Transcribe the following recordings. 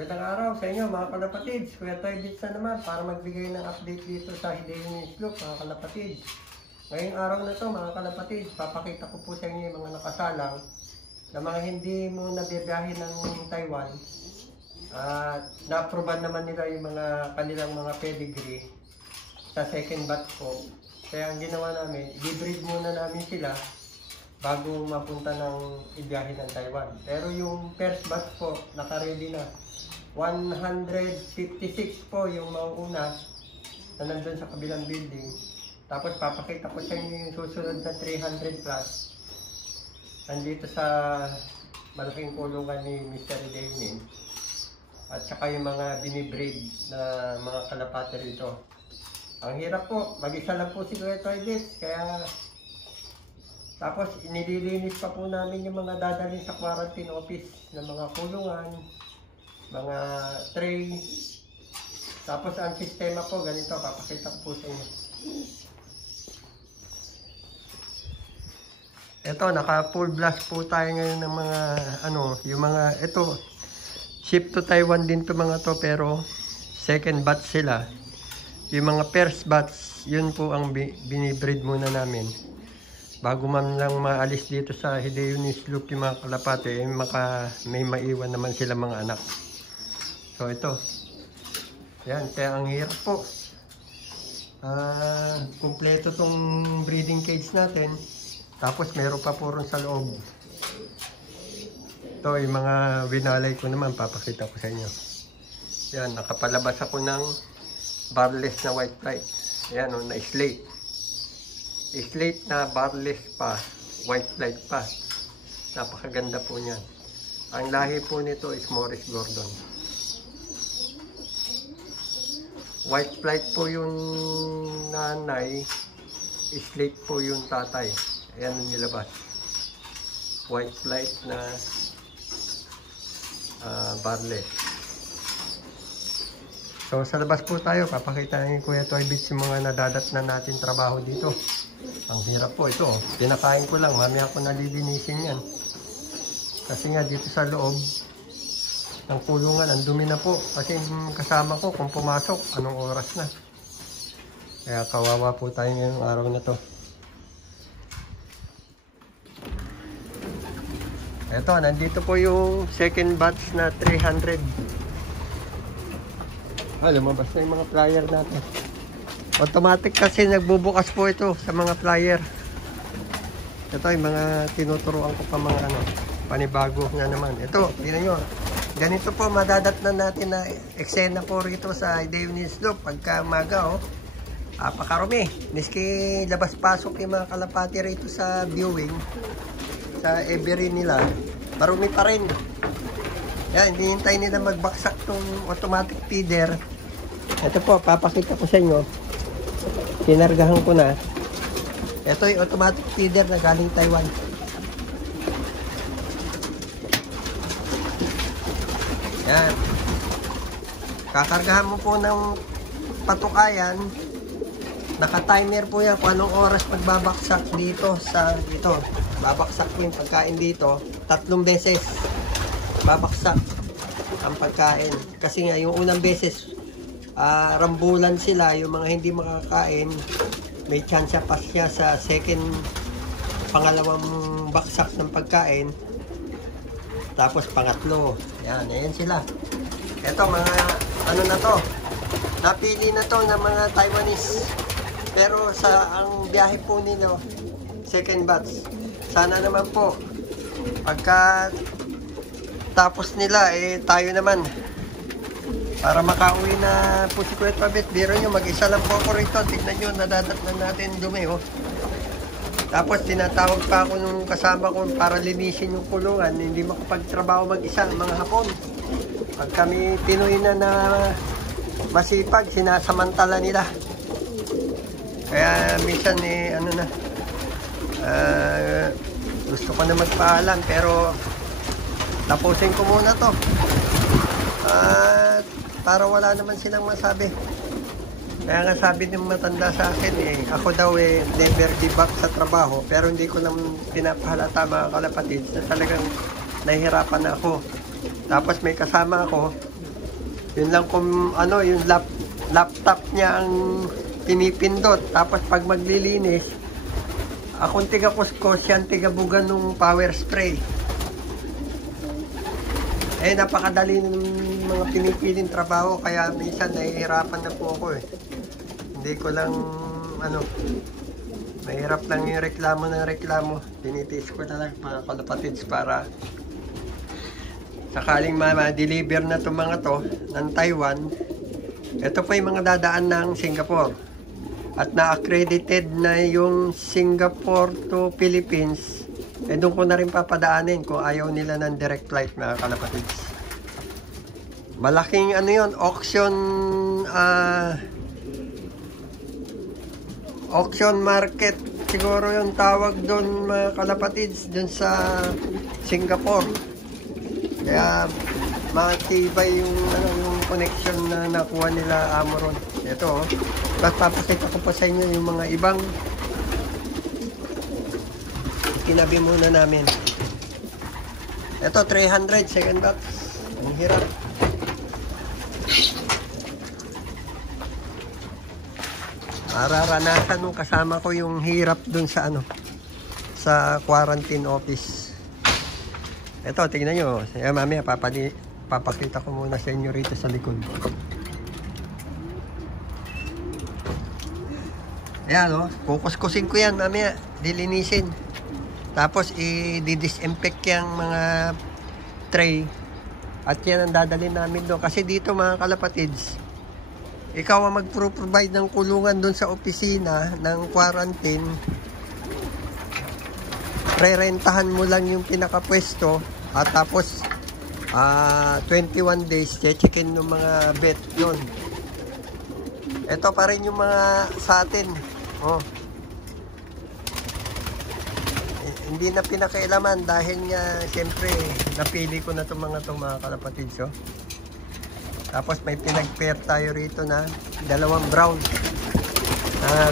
Magandang araw sa inyo mga kalapatids. Kuya Toy Bits na naman para magbigay ng update dito sa Hidayun Slope mga kalapatids. Ngayong araw na to mga kalapatids, papakita ko po sa inyo yung mga nakasalang na mga hindi mo nabibiyahe ng Taiwan. Na-approvean naman nila yung mga kanilang mga pedigree sa second batch po. Kaya ang ginawa namin, i-breed muna namin sila bago mapunta ng ibiyahe ng Taiwan. Pero yung first batch po, naka-ready na. 156 po yung mauna na nandun sa kabilang building. Tapos papakita ko sa inyo yung susunod na 300 plus. Nandito sa malaking kulungan ni Mr. Dainin. At saka yung mga binibreed na mga kalapate rito. Ang hirap po, mag-isa lang po si Kuya Toy Bits. Kaya tapos inililinis pa po namin yung mga dadalhin sa quarantine office ng mga kulungan, mga tray. Tapos ang sistema po ganito, papakita ko po sa inyo. Ito, naka full blast po tayo ngayon ng mga yung mga ito ship to Taiwan din to mga to, pero second batch sila. Yung mga first batch, yun po ang binibreed muna namin. Bago man lang maalis dito sa Hidayun Slope yung mga kalapate, may maiwan naman sila mga anak. So ito, yan, kaya ang hirap po. Kumpleto tong breeding cage natin. Tapos meron pa po rin sa loob. Ito, yung mga winalay ko naman, papakita ko sa inyo. Yan, nakapalabas ako ng barless na white flight. Yan o, na slate. Slate na barless pa, white flight pa. Napakaganda po niyan. Ang lahi po nito is Morris Gordon. White flight po yung nanay, slate po yung tatay. Ayan ang nilabas. White flight na barless. So sa labas po tayo, papakita ni Kuya Toy Bits yung mga nadadat na natin trabaho dito. Ang hirap po ito. Pinakain ko lang, mamaya ako nalilinisin yan. Kasi nga dito sa loob ng kulungan, ang dumi na po. Kasi kasama ko kung pumasok, anong oras na. Kaya kawawa po tayo ngayong araw na to. Eto, nandito po yung second batch na 300. Lumabas na yung mga flyer natin. Automatic kasi nagbubukas po ito sa mga flyer. Ito yung mga tinuturuan ko pa mga panibago na naman. Ito, tingnan nyo. Ganito po madadat na natin na eksena po rito sa Hidayun Slope pagka umaga. Pakarumi. Miski labas-pasok yung mga kalapati rito sa viewing, sa every nila, marumi pa rin. Yan, hinihintay nila magbaksak tong automatic feeder. Ito po, papakita ko sa inyo. Kinargahan ko na. Ito yung automatic feeder na galing Taiwan. Yan. Kakargahan mo po ng patukayan. Naka-timer po yan kung anong oras magbabaksak dito sa dito. Babaksak po yung pagkain dito 3 beses. Babaksak ang pagkain. Kasi nga yung unang beses rambulan sila, yung mga hindi makakain, may chance pa siya sa pangalawang baksak ng pagkain. Tapos pangatlo. Yan, ayan sila. Ito mga na to. Napili na to ng mga Taiwanese. Pero ang biyahe po nila second batch. Sana naman po pagka tapos nila tayo naman para makauwi na po si Kuya Toy Bits. Biro nyo, mag-isa lang po ako rito. Tignan nyo, nadadat na natin dumi. Tapos tinatawag pa ako nung kasama ko para linisin yung kulungan. Hindi makapagtrabaho mag-isa ng mga hapon. Pag kami Pinoy na masipag, sinasamantala nila. Kaya minsan gusto ko na magpaalam, pero tapusin ko muna to. Para wala naman silang masabi. Kaya nga sabi ng matanda sa akin ako daw never give up sa trabaho, pero hindi ko naman pinapahalata mga kalapatid na talagang nahihirapan ako. Tapos may kasama ako Yun lang kung ano, yung laptop niya ang pinipindot. Tapos pag maglilinis, akong tiga kuskos, yan tiga bugan ng power spray. Eh, napakadali ng mga pinipiling trabaho, kaya minsan nahihirapan na po ako eh. Hindi ko lang, ano, mahirap lang yung reklamo ng reklamo. Tinitiis ko na lang mga kalapatids para sakaling ma-deliver na itong mga to ng Taiwan. Ito po yung mga dadaan ng Singapore. At na-accredited na yung Singapore to Philippines. Eh doon ko na rin papadaanin kung ayaw nila ng direct flight mga kalapatids. Malaking ano yun, auction market siguro yung tawag doon mga kalapatids doon sa Singapore. Kaya matibay yung connection na nakuha nila Amoron. Ito tapos papakita ko pa sa inyo yung mga ibang kinabi muna namin. Ito 300 second box. Ang hirap. Mararanasan nung kasama ko yung hirap dun sa ano, sa quarantine office. Ito, tingnan nyo. Mamaya papakita ko muna sa inyo rito sa likod. Ayan o, kukuskusin ko yan mamaya, dilinisin. Tapos i-disinfect yung mga tray. At yan ang dadalhin namin doon. Kasi dito mga kalapatids, ikaw ang mag-provide ng kulungan doon sa opisina ng quarantine. Re-rentahan mo lang yung pinakapwesto at tapos 21 days checkin ng mga vet yun. Ito pa rin yung mga sa atin. Oh. Hindi na pinakailaman dahil nga siyempre napili ko na itong mga kalapatids. Oh. Tapos may pinag-pair tayo rito na dalawang brown.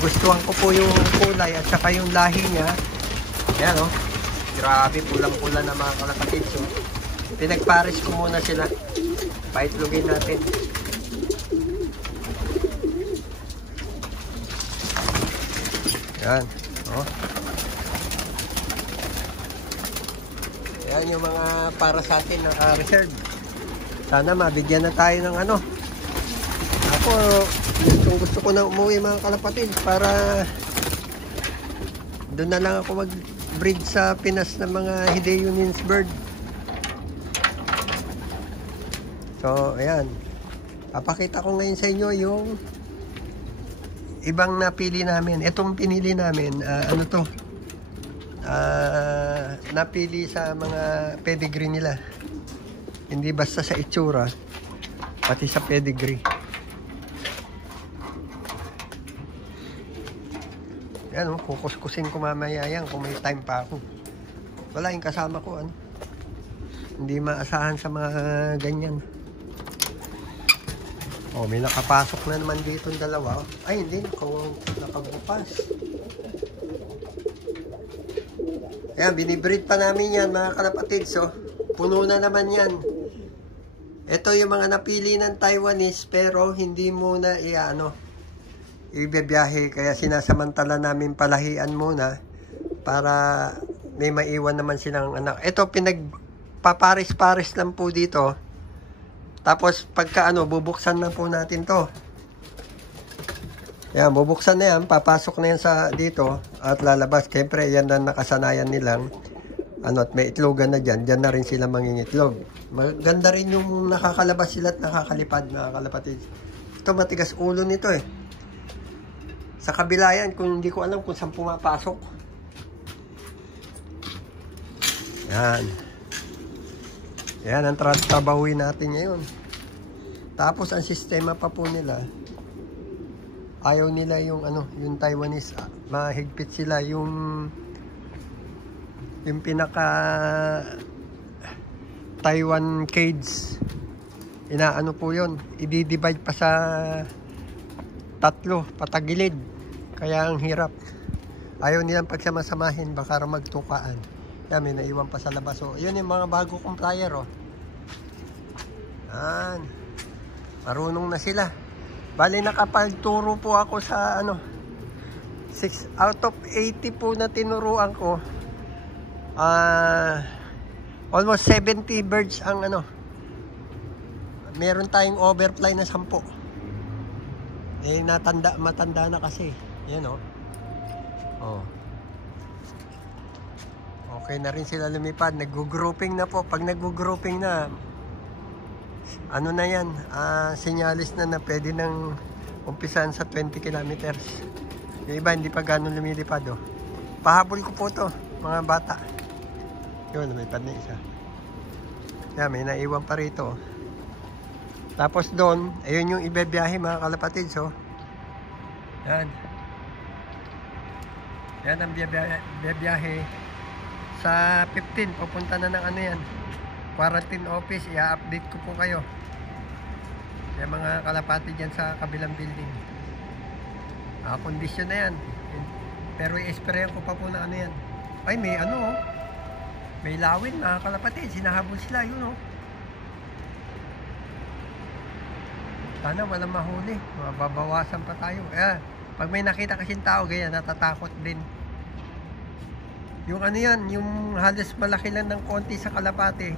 Gustuhan ko po yung kulay at saka yung lahi niya. Ayan o. Grabe, pulang-pula na mga kalapatids. Oh. Pinag-pares ko muna sila. Paitlogin natin. Ayan. Oh. Ayan yung mga para sa atin na reserve. Sana mabigyan na tayo ng ano. Ako, gusto ko na umuwi mga kalapatid para doon na lang ako mag-breed sa Pinas ng mga Hidayunin's bird. So, ayan. Papakita ko ngayon sa inyo yung ibang napili namin. Itong pinili namin, ano to? Napili sa mga pedigree nila. Hindi basta sa itsura, pati sa pedigree. Yan o, kukuskusin ko mamaya yan kung may time pa ako. Wala yung kasama ko, ano. Hindi maasahan sa mga ganyan. O, may nakapasok na naman dito ng dalawa. Ay, hindi, nakabukas. Ayan, binibreed pa namin yan mga kalapatids. So, puno na naman yan. Ito yung mga napili ng Taiwanese pero hindi muna ibibiyahe. Kaya sinasamantala namin palahian muna para may maiwan naman silang anak. Ito pinagpaparis-paris lang po dito. Tapos pagka bubuksan na po natin to. Yan, bubuksan na yan. Papasok na yan sa dito at lalabas. Siyempre yan na nakasanayan nilang at may itlogan na dyan. Dyan na rin sila mangingitlog. Maganda rin yung nakakalabas sila at nakakalipad mga kalapatid. Ito matigas ulo nito eh. Sa kabila yan, kung hindi ko alam kung saan pumapasok. Yan. Yan ang trabahuin natin ngayon. Tapos ang sistema pa po nila, ayaw nila yung yung Taiwanese, mahigpit sila yung pinaka Taiwan cage. Inaano po yun, i-divide pa sa tatlo, patagilid. Kaya ang hirap. Ayaw nilang pagsamasamahin, baka magtukaan. Yan, may naiwan pa sa labas. So, yun yung mga bago kong flyer, oh. Yan. Marunong na sila. Bali nakapagturo po ako sa 6 out of 80 po na tinuruan ko. Almost 70 birds ang meron tayong overfly na 10. Matanda na kasi. Yan oh. Okay na rin sila lumipad. Nag-grouping na po. Pag nag-grouping na, na yan, sinyalis na pwede nang umpisan sa 20 kilometers. Yung iba hindi pa gano'ng lumilipad Pahabol ko po to, mga bata. Yun, lumipad na isa. Yan, may naiwan pa rito. Tapos doon, ayun yung ibebiyahe mga kalapatids Yan. Yan ang biyahe. Sa 15, pupunta na ng yan. Quarantine office, i-update ko po kayo. Yung mga kalapatid dyan sa kabilang building. Kondisyon na yan. Pero i-sprayan ko pa po na yan. Ay, may may lawin mga kalapatid. Sinahabol sila, yun Sana walang mahuli. Mababawasan pa tayo. Pag may nakita kasing tao, ganyan, natatakot din. Yung yan, yung halos malaki lang ng konti sa kalapate.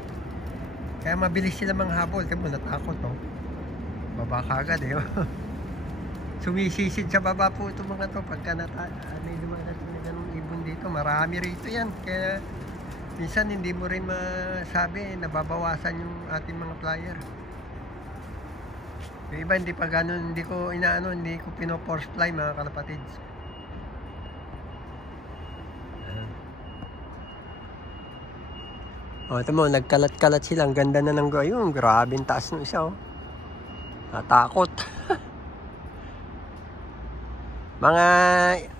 Kaya mabilis sila manghabol. Kaya mo natakot, Baba kagad, Sumisisid sa baba po itong mga to. Pagka may lumalas na ganung ibon dito, marami rito yan. Kaya minsan hindi mo rin masabi, nababawasan yung ating mga flyer. Yung iba hindi pa ganun, hindi ko pino-force fly mga kalapatids. Ito mo, nagkalat-kalat sila. Ang ganda na ng ayun. Grabing taas ng isa, Natakot. Mga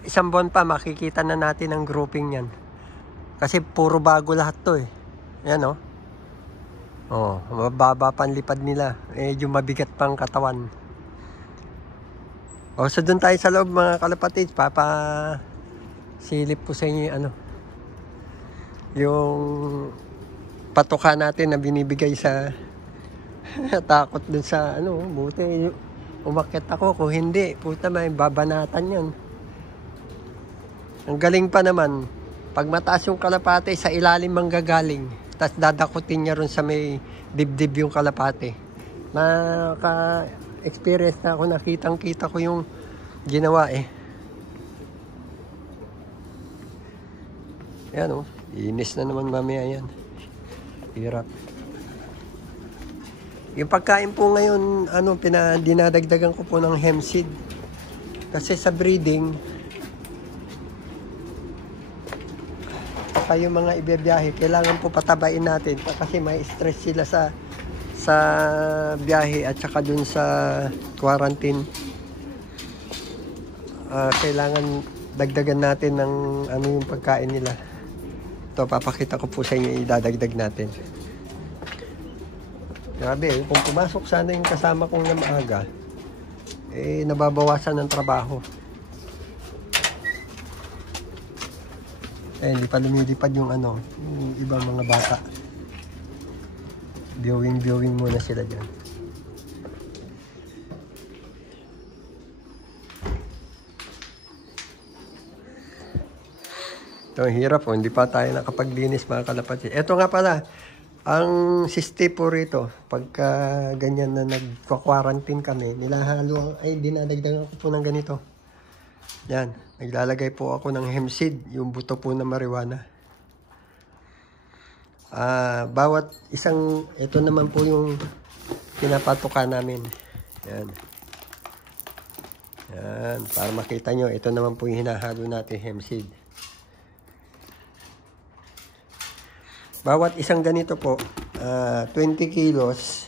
isang buwan pa, makikita na natin ang grouping yan. Kasi puro bago lahat to Yan, mababa panlipad nila. Medyo mabigat pang katawan. So doon tayo sa loob mga kalapatids. Silip ko sa inyo yung patuka natin na binibigay sa takot dun sa buti umakyat ako. Kung hindi, puta may babanatan yan. Ang galing pa naman, pag mataas yung kalapate, sa ilalim manggagaling, tapos dadakutin niya ron sa may dibdib yung kalapate. Naka-experience na ako, nakitang-kita ko yung ginawa Yan inis na naman mamaya yan. Hirap. Yung pagkain po ngayon, dinadagdagan ko po ng hemp seed. Kasi sa breeding, yung mga ibibiyahe, kailangan po patabain natin kasi may stress sila sa biyahe at saka dun sa quarantine. Kailangan dagdagan natin ng yung pagkain nila. Ito, papakita ko po sa inyo, idadagdag natin. Grabe, kung pumasok sana yung kasama kong na maaga, nababawasan ng trabaho. Hindi pa lumilipad yung yung ibang mga bata. Viewing muna sila dyan. Ito, hirap hindi pa tayo nakapaglinis mga kalapatid. Ito nga pala, ang siste po rito, pagka ganyan na nagka-quarantine kami, dinadagdagan ko po ng ganito. Yan, naglalagay po ako ng hemp seed, yung buto po na marijuana. Bawat isang, ito naman po yung pinapatuka namin. Yan. Yan, para makita nyo, ito naman po yung hinahalo natin hemp seed. Bawat isang ganito po, 20 kilos,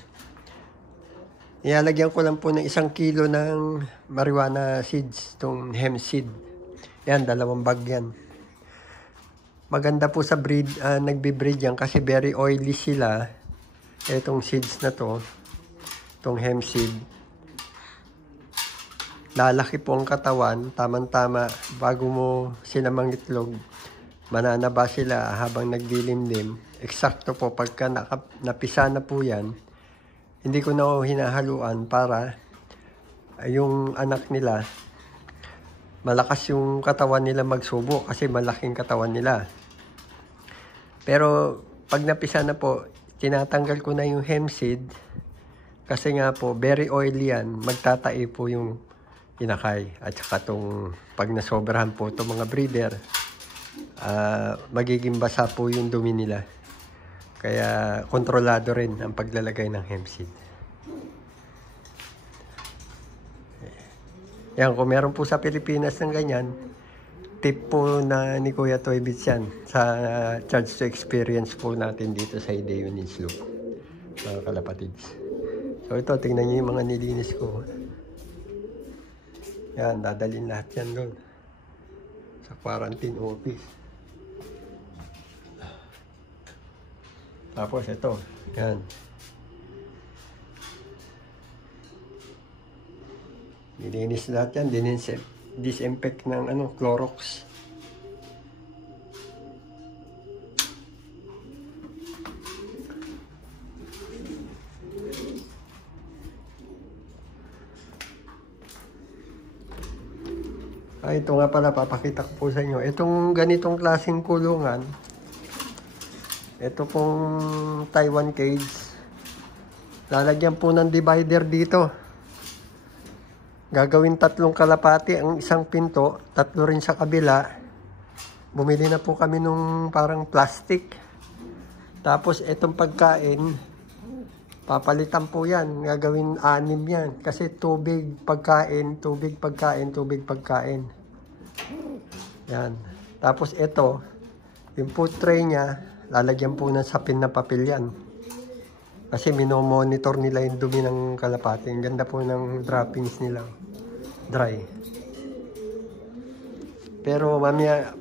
ilalagyan ko lang po ng 1 kilo ng marijuana seeds, itong hemp seed. Yan, 2 bag yan. Maganda po sa breed, nagbe-breed yan kasi very oily sila. Itong seeds na to, itong hemp seed. Lalaki po ang katawan, tamang-tama, bago mo sila mangitlog, mananaba sila habang nagdilimlim. Eksakto po, pagka napisa na po yan, hindi ko na hinahaluan para yung anak nila, malakas yung katawan nila magsubo kasi malaking katawan nila. Pero pag napisa na po, tinatanggal ko na yung hemp seed kasi nga po, very oily yan. Magtatai po yung inakay. At saka itong pag nasobrahan po itong mga breeder, magiging basa po yung dumi nila. Kaya kontrolado rin ang paglalagay ng hemp seed. Yan, kung meron po sa Pilipinas ng ganyan, tip po na ni Kuya Toy Bits yan sa charge to experience po natin dito sa Ideon Sloop, mga kalapatids. So ito, tingnan nyo yung mga nilinis ko. Yan, dadalhin lahat yan doon sa quarantine office. Tapos ito, yan. Nilinis lahat yan, disinfect ng Clorox. Ito nga pala, papakita ko po sa inyo. Itong ganitong klaseng kulungan, ito pong Taiwan cage, lalagyan po ng divider dito. Gagawin 3 kalapati ang isang pinto, 3 rin sa kabila. Bumili na po kami nung parang plastic. Tapos itong pagkain, papalitan po yan. Gagawin 6 yan. Kasi tubig, pagkain, tubig, pagkain, tubig, pagkain. Yan. Tapos ito, yung food tray niya, lalagyan po ng sapin na papel yan. Kasi minomonitor nila yung dumi ng kalapati. Ang ganda po ng droppings nila. Dry. Pero mamaya,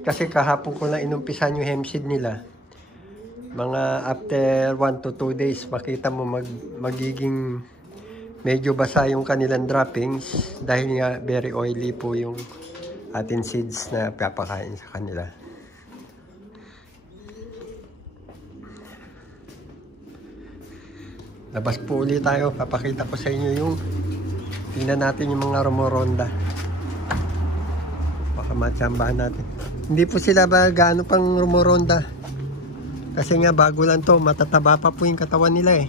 kasi kahapon ko na inumpisan yung hemp seed nila. Mga after 1 to 2 days, makita mo magiging medyo basa yung kanilang droppings. Dahil nga very oily po yung ating seeds na papakain sa kanila. Labas po ulit tayo. Papakita ko sa inyo yung tingnan natin yung mga rumoronda. Baka matsambahan natin. Hindi po sila ba gaano pang rumoronda. Kasi nga bago lang to. Matataba pa po yung katawan nila eh.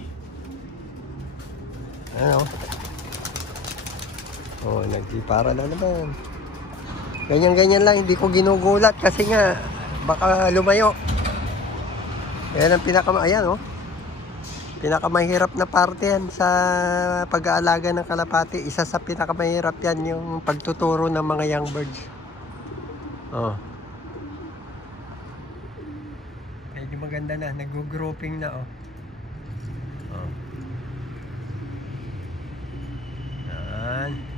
Ano? Oh, nagpipara na naman. Ganyan-ganyan lang. Hindi ko ginugulat kasi nga baka lumayo. Ayan ang ayan oh. Pinakamahirap na parte yan sa pag-aalaga ng kalapati. Isa sa pinakamahirap yan yung pagtuturo ng mga young birds. Oh. Medyo maganda na. Nag-grouping na oh. Oh. Yan.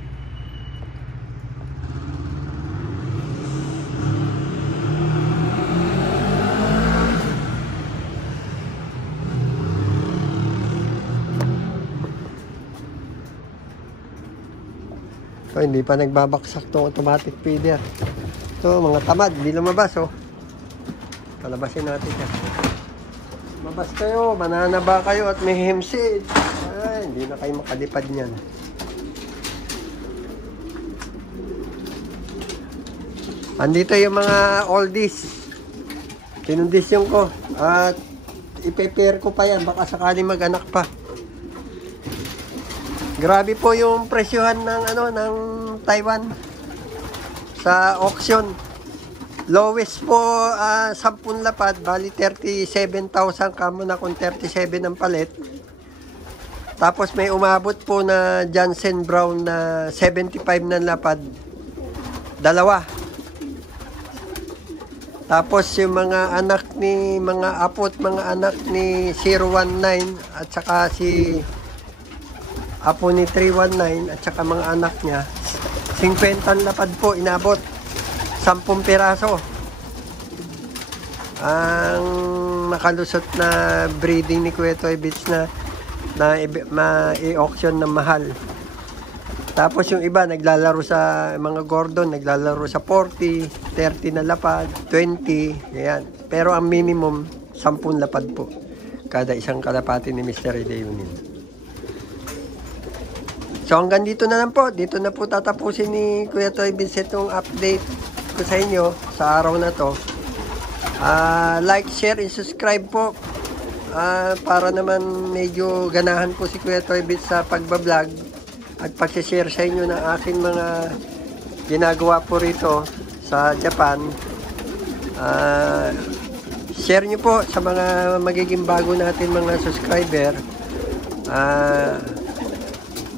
So, hindi pa nagbabaksak itong automatic feeder. Ito, mga tamad, hindi lumabas, oh. Palabasin natin yan. Lumabas kayo, mananaba kayo at may hemp seed. Ay, hindi na kayo makalipad niyan. Andito yung mga oldies. Kinondisyon ko. At ipe-pair ko pa yan, baka sakali mag-anak pa. Grabe po yung presyohan ng ng Taiwan sa auction. Lowest po 10 lapad, bali 37,000 kamo na kung 37 ang palit. Tapos may umabot po na Johnson Brown na 75 na lapad. 2. Tapos yung mga anak ni mga apot, mga anak ni 019 at saka si apo ni 319 at saka mga anak niya, 50 lapad po inabot. 10 piraso ang nakalusot na breeding ni Kuya Toy Bits na ma-i-auction na mahal. Tapos yung iba naglalaro sa mga Gordon, naglalaro sa 40, 30 na lapad, 20, yan. Pero ang minimum 10 lapad po kada isang kalapati ni Mr. Ideon. So hanggang dito na lang po. Dito na po tatapusin ni Kuya Toy Vincent yung update ko sa inyo sa araw na to. Like, share, and subscribe po. Para naman medyo ganahan po si Kuya Toy Vincent sa pagbablog at pag-share sa inyo ng aking mga ginagawa po rito sa Japan. Share nyo po sa mga magiging bago natin mga subscriber.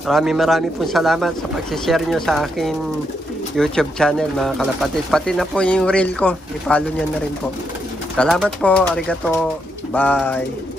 Marami pong salamat sa pag-share nyo sa akin YouTube channel mga kalapatid. Pati na po yung reel ko, i-follow nyo na rin po. Salamat po, arigato, bye.